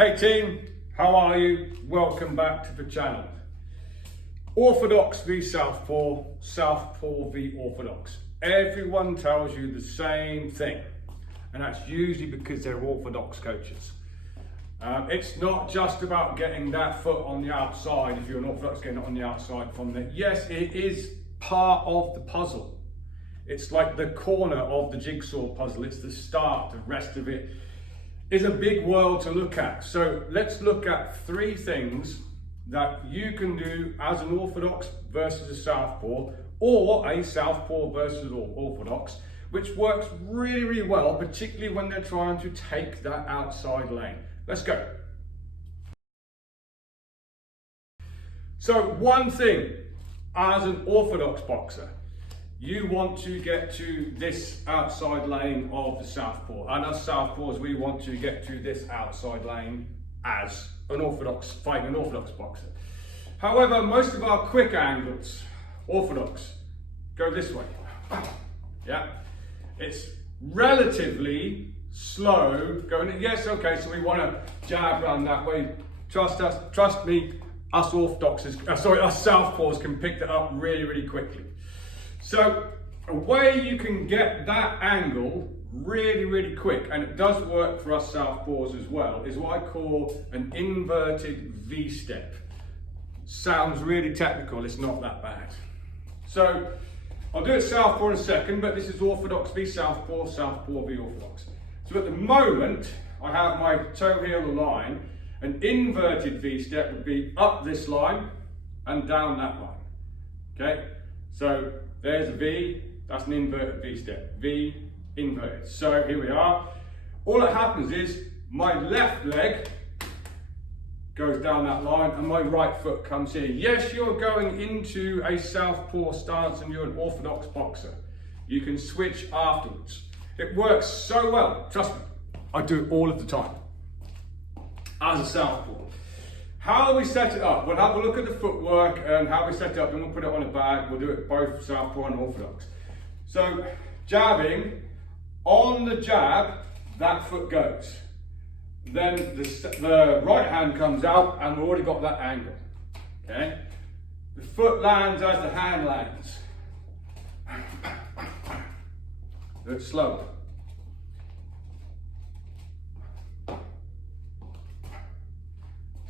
Hey team, how are you? Welcome back to the channel. Orthodox v Southpaw, Southpaw v Orthodox. Everyone tells you the same thing, and that's usually because they're Orthodox coaches. It's not just about getting that foot on the outside. If you're an Orthodox, getting it on the outside from there. Yes, it is part of the puzzle. It's like the corner of the jigsaw puzzle. It's the start. The rest of it is a big world to look at. So let's look at 3 things that you can do as an Orthodox versus a Southpaw, or a Southpaw versus Orthodox, which works really, really well, particularly when they're trying to take that outside lane. Let's go. So one thing, as an Orthodox boxer, you want to get to this outside lane of the Southpaw. And as Southpaws, we want to get to this outside lane as an Orthodox, fighting an Orthodox boxer. However, most of our quick angles, Orthodox, go this way. Yeah, it's relatively slow going. Yes, okay, so we want to jab around that way. Trust us, trust me, us us Southpaws can pick that up really, really quickly. So a way you can get that angle really, really quick, and it does work for us Southpaws as well, is what I call an inverted V-step. Sounds really technical, it's not that bad. So I'll do it Southpaw in a second, but this is Orthodox v Southpaw, Southpaw v Orthodox. So at the moment, I have my toe heel line. An inverted V-step would be up this line and down that line. Okay, so there's a V, that's an inverted V-step. V, inverted. So here we are. All that happens is my left leg goes down that line and my right foot comes here. Yes, you're going into a Southpaw stance and you're an Orthodox boxer. You can switch afterwards. It works so well, trust me. I do it all of the time as a Southpaw. How we set it up, we'll have a look at the footwork and how we set it up, then we'll put it on a bag. We'll do it both Southpaw and Orthodox. So jabbing, on the jab, that foot goes. Then the right hand comes out and we've already got that angle. Okay? The foot lands as the hand lands. Do it slower.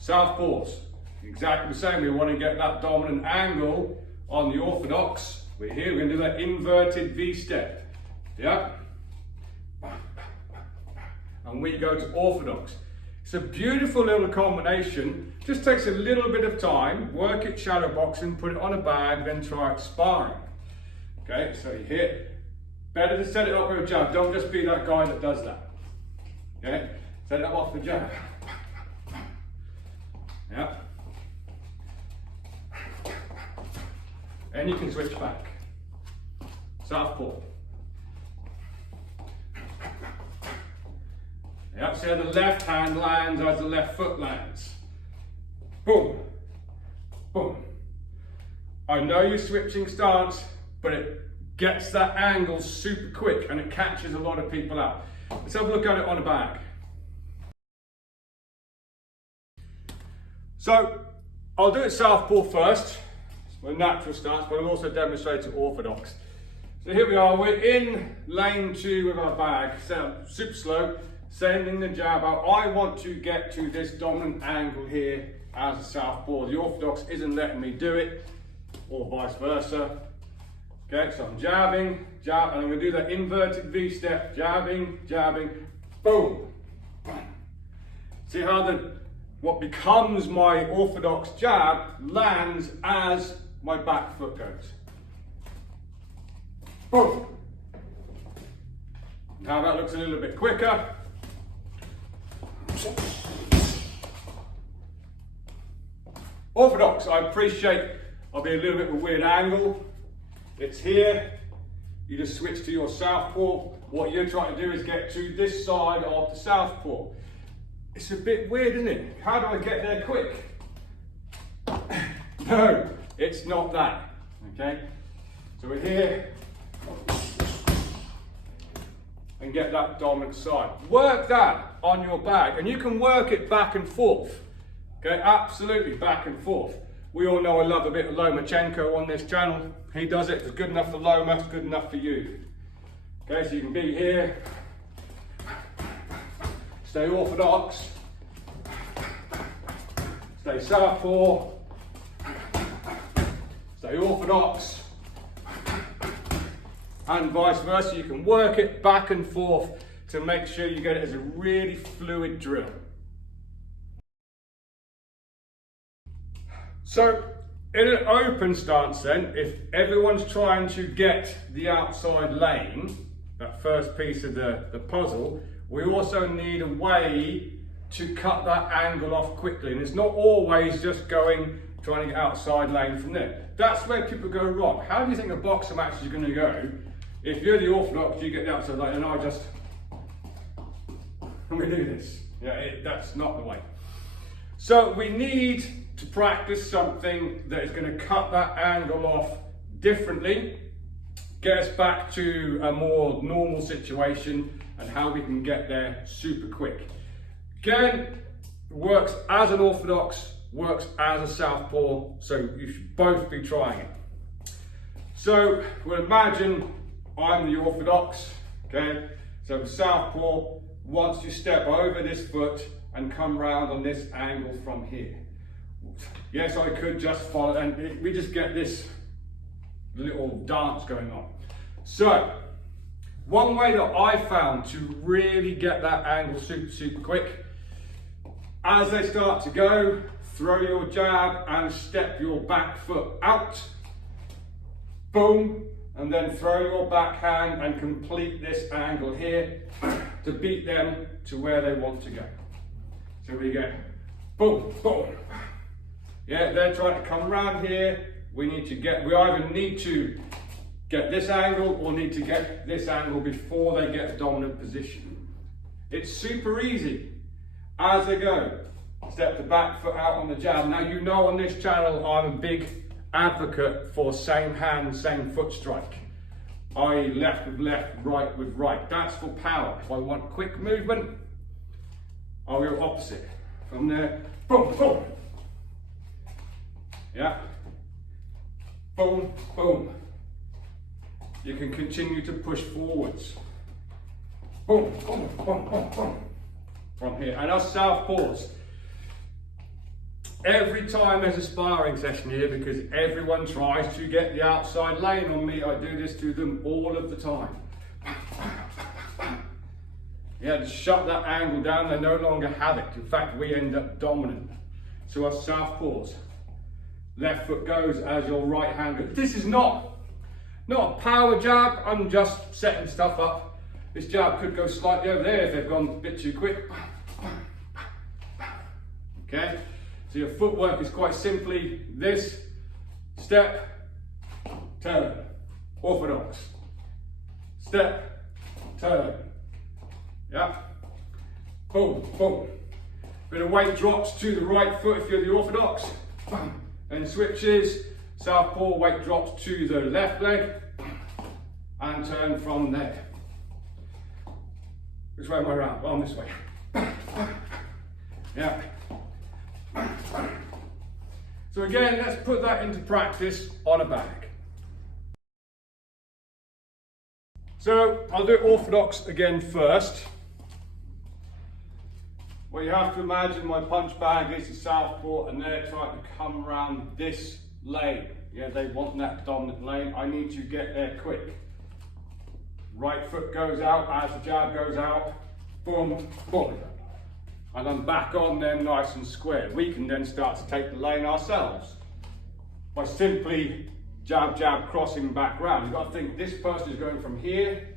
Southpaws, exactly the same. We want to get that dominant angle on the Orthodox. We're here, we're going to do that inverted V-step. Yeah? And we go to Orthodox. It's a beautiful little combination. Just takes a little bit of time. Work it shadow boxing, put it on a bag, then try it sparring. Okay, so you hit. Better to set it up with a jab. Don't just be that guy that does that. Okay? Set it up off the jab. Yeah. And you can switch back. Southpaw. Yep, see how the left hand lands as the left foot lands. Boom. Boom. I know you're switching stance, but it gets that angle super quick and it catches a lot of people out. Let's have a look at it on a bag. So I'll do it Southpaw first, it's my natural stance, but I'll also demonstrate it Orthodox. So here we are, we're in lane 2 with our bag, so super slow, sending the jab out. I want to get to this dominant angle here as a Southpaw. The Orthodox isn't letting me do it, or vice versa. Okay, so I'm jabbing, and I'm going to do that inverted V-step, jabbing, jabbing, boom. See how what becomes my Orthodox jab lands as my back foot goes. Boom. Now that looks a little bit quicker. Orthodox, I appreciate, I'll be a little bit of a weird angle. It's here. You just switch to your Southpaw. What you're trying to do is get to this side of the Southpaw. It's a bit weird, isn't it? How do I get there quick? No, it's not that. Okay? So we're here. and get that dominant side. Work that on your bag, and you can work it back and forth. Okay, absolutely back and forth. We all know I love a bit of Lomachenko on this channel. He does it. If it's good enough for Loma, it's good enough for you. Okay, so you can be here, stay orthodox, stay southpaw, stay orthodox, and vice versa. You can work it back and forth to make sure you get it as a really fluid drill. So in an open stance then, if everyone's trying to get the outside lane, that first piece of the puzzle, we also need a way to cut that angle off quickly. And it's not always just trying to get outside lane from there. That's where people go wrong. How do you think a boxer match is going to go? If you're the orthodox, you get the outside lane, and we do this. Yeah, that's not the way. So we need to practice something that is going to cut that angle off differently, get us back to a more normal situation, and how we can get there super quick. Again, works as an orthodox, works as a southpaw, so you should both be trying it. So we'll imagine I'm the orthodox, okay? So the southpaw wants to step over this foot and come round on this angle from here. Yes, I could just follow, and we just get this little dance going on. So, one way that I found to really get that angle super quick, as they start to go, throw your jab and step your back foot out, boom, and then throw your backhand and complete this angle here to beat them to where they want to go. So we get boom, boom. Yeah, they're trying to come around here. We either need to get this angle or need to get this angle before they get a dominant position. It's super easy. As they go, step the back foot out on the jab. Now you know on this channel I'm a big advocate for same hand, same foot strike. I.e. left with left, right with right. That's for power. If I want quick movement, I'll go opposite. From there, boom, boom. Yeah. Boom, boom. You can continue to push forwards. Boom, boom, boom, boom, boom. From here. And us southpaws. Every time there's a sparring session here, because everyone tries to get the outside lane on me, I do this to them all of the time. Yeah, just shut that angle down, they no longer have it. In fact, we end up dominant. So us southpaws, left foot goes as your right hand goes. This is not a power jab, I'm just setting stuff up. This jab could go slightly over there if they've gone a bit too quick. Okay, so your footwork is quite simply this: step, turn, orthodox, step, turn. Yeah, boom, boom. Bit of weight drops to the right foot if you're the orthodox. Then switches, southpaw, weight drops to the left leg, and turn from there. Which way am I around? Well, I'm this way. Yeah. So again, let's put that into practice on a bag. So I'll do orthodox again first. Well, you have to imagine my punch bag is a southpaw and they're trying to come around this lane. Yeah, they want that dominant lane. I need to get there quick. Right foot goes out as the jab goes out. Boom, boom. And I'm back on them nice and square. We can then start to take the lane ourselves by simply jab, jab, crossing back round. You've got to think this person is going from here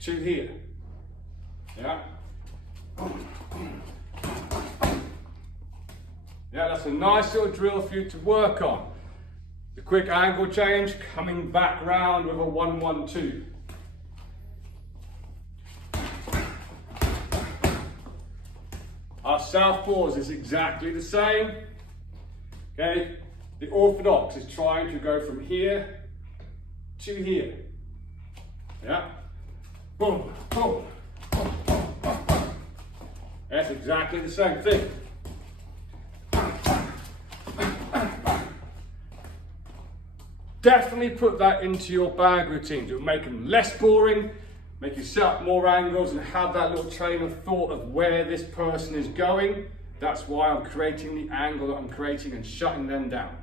to here. Yeah. Yeah, that's a nice little drill for you to work on. The quick angle change, coming back round with a 1-1-2. Our southpaws is exactly the same. Okay, the orthodox is trying to go from here to here. Yeah, boom, boom. That's exactly the same thing. Definitely put that into your bag routines. It'll make them less boring, make you set up more angles and have that little train of thought of where this person is going. That's why I'm creating the angle that I'm creating and shutting them down.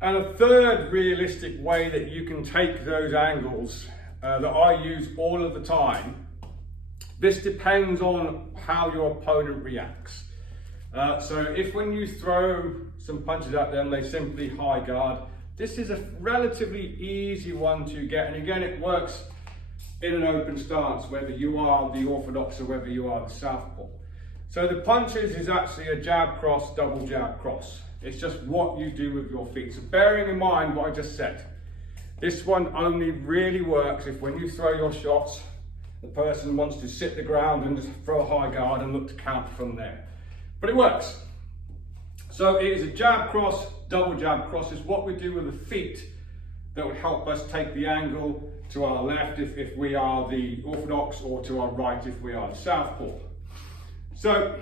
And a third realistic way that you can take those angles that I use all of the time, this depends on how your opponent reacts. So if when you throw some punches at them, they simply high guard, this is a relatively easy one to get. And again, it works in an open stance, whether you are the Orthodox or whether you are the southpaw. So the punches is actually a jab cross, double jab cross. It's just what you do with your feet. So bearing in mind what I just said, this one only really works if when you throw your shots, the person wants to sit the ground and just throw a high guard and look to count from there. But it works. So it is a jab cross, double jab cross is what we do with the feet that would help us take the angle to our left if we are the Orthodox, or to our right if we are the southpaw. So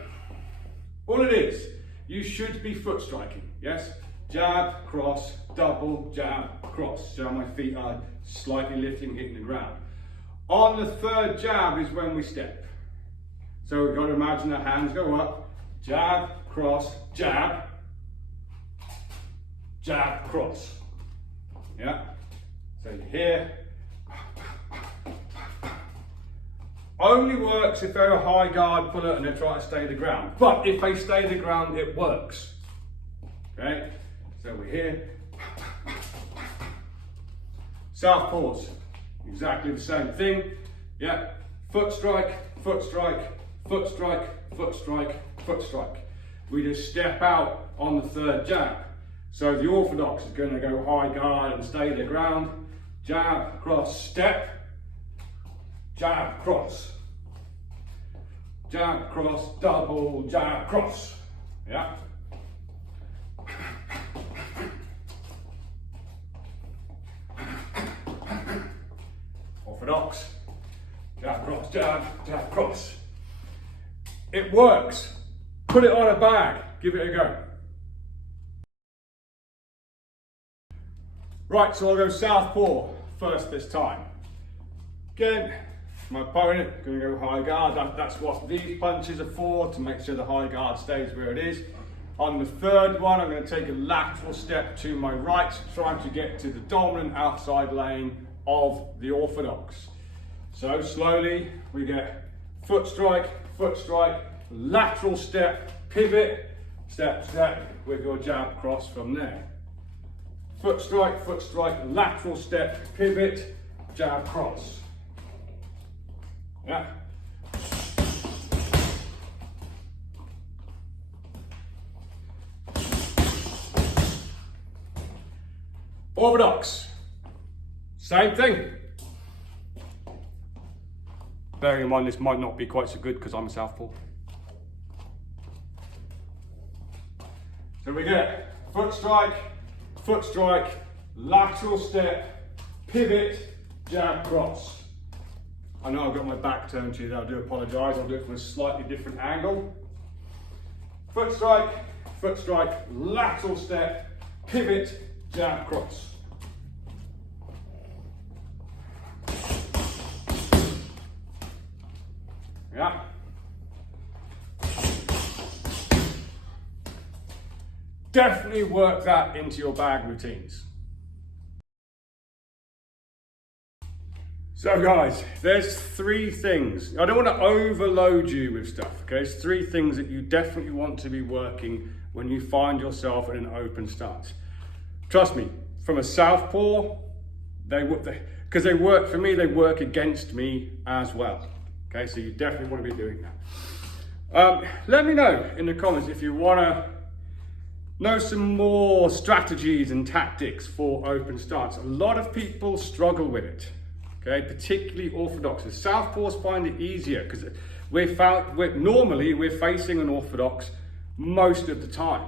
all it is, you should be foot striking, yes? Jab, cross, double, jab, cross. So my feet are slightly lifting, hitting the ground. On the third jab is when we step. So we've got to imagine the hands go up, jab, cross, jab, jab, cross. Yeah? So you're here. Only works if they're a high guard puller and they try to stay the ground. But if they stay the ground, it works. Okay? So we're here. Southpaws, exactly the same thing. Yeah? Foot strike, foot strike, foot strike, foot strike, foot strike. We just step out on the third jab. So the Orthodox is going to go high guard and stay the ground. Jab, cross, step. Jab, cross. Jab, cross, double, jab, cross. Yeah. Orthodox. Jab, cross, jab, jab, cross. It works. Put it on a bag. Give it a go. Right, so I'll go southpaw first this time. Again, my opponent going to go high guard. That's what these punches are for, to make sure the high guard stays where it is. On the third one, I'm going to take a lateral step to my right, trying to get to the dominant outside lane of the Orthodox. So slowly we get foot strike, lateral step, pivot, step, step with your jab cross from there. Foot strike, lateral step, pivot, jab cross. Yeah. Orthodox, same thing. Bearing in mind this might not be quite so good because I'm a southpaw. So we get foot strike, lateral step, pivot, jab, cross. I know I've got my back turned to you there, I do apologise, I'll do it from a slightly different angle. Foot strike, lateral step, pivot, jab, cross. Yeah. Definitely work that into your bag routines. So guys, there's three things. I don't want to overload you with stuff, okay? It's three things that you definitely want to be working when you find yourself in an open stance. Trust me, from a southpaw, because they work for me, they work against me as well. Okay, so you definitely want to be doing that. Let me know in the comments if you want to know some more strategies and tactics for open stance. A lot of people struggle with it. Okay, particularly Orthodox. The southpaws find it easier because normally we're facing an Orthodox most of the time.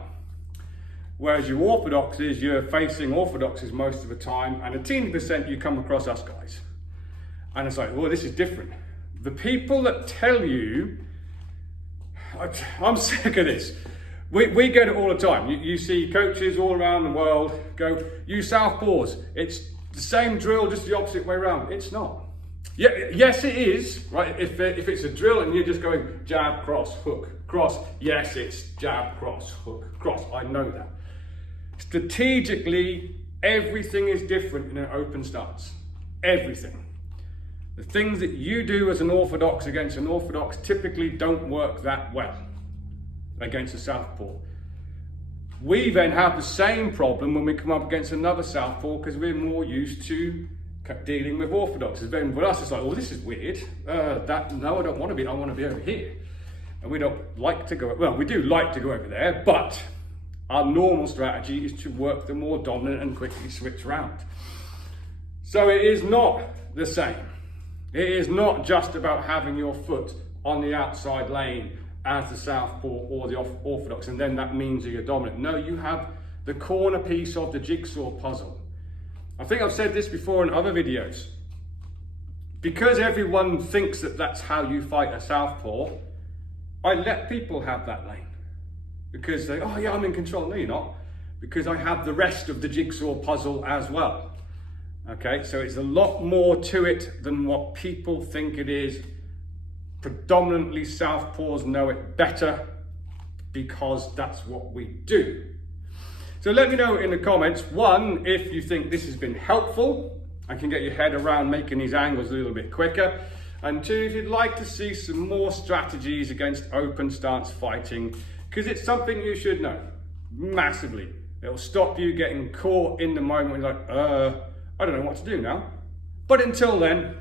Whereas your orthodoxes, you're facing orthodoxes most of the time, and a teeny percent you come across us guys. And it's like, well, this is different. The people that tell you, I'm sick of this. We get it all the time. You see coaches all around the world go, use southpaws. It's the same drill, just the opposite way around. It's not. Yeah, yes, it is, right? If it's a drill and you're just going jab, cross, hook, cross, yes, it's jab, cross, hook, cross. I know that. Strategically, everything is different in an open stance. Everything. The things that you do as an orthodox against an orthodox typically don't work that well against a southpaw. We then have the same problem when we come up against another southpaw because we're more used to dealing with orthodoxes. Then with us, it's like, oh, this is weird. No, I don't want to be. I want to be over here. And we don't like to go, well, we do like to go over there, but our normal strategy is to work the more dominant and quickly switch around. So it is not the same. It is not just about having your foot on the outside lane as the southpaw or the orthodox, and then that means that you're dominant. No, you have the corner piece of the jigsaw puzzle. I think I've said this before in other videos. Because everyone thinks that that's how you fight a southpaw, I let people have that lane. Because they, oh yeah, I'm in control. No, you're not. Because I have the rest of the jigsaw puzzle as well. Okay, so it's a lot more to it than what people think it is. Predominantly southpaws know it better because that's what we do. So let me know in the comments, one, if you think this has been helpful and can get your head around making these angles a little bit quicker. And two, if you'd like to see some more strategies against open stance fighting, because it's something you should know, massively. It'll stop you getting caught in the moment when you're like, I don't know what to do now. But until then,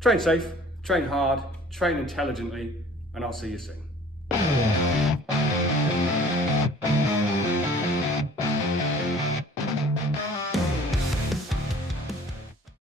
train safe, train hard, train intelligently, and I'll see you soon.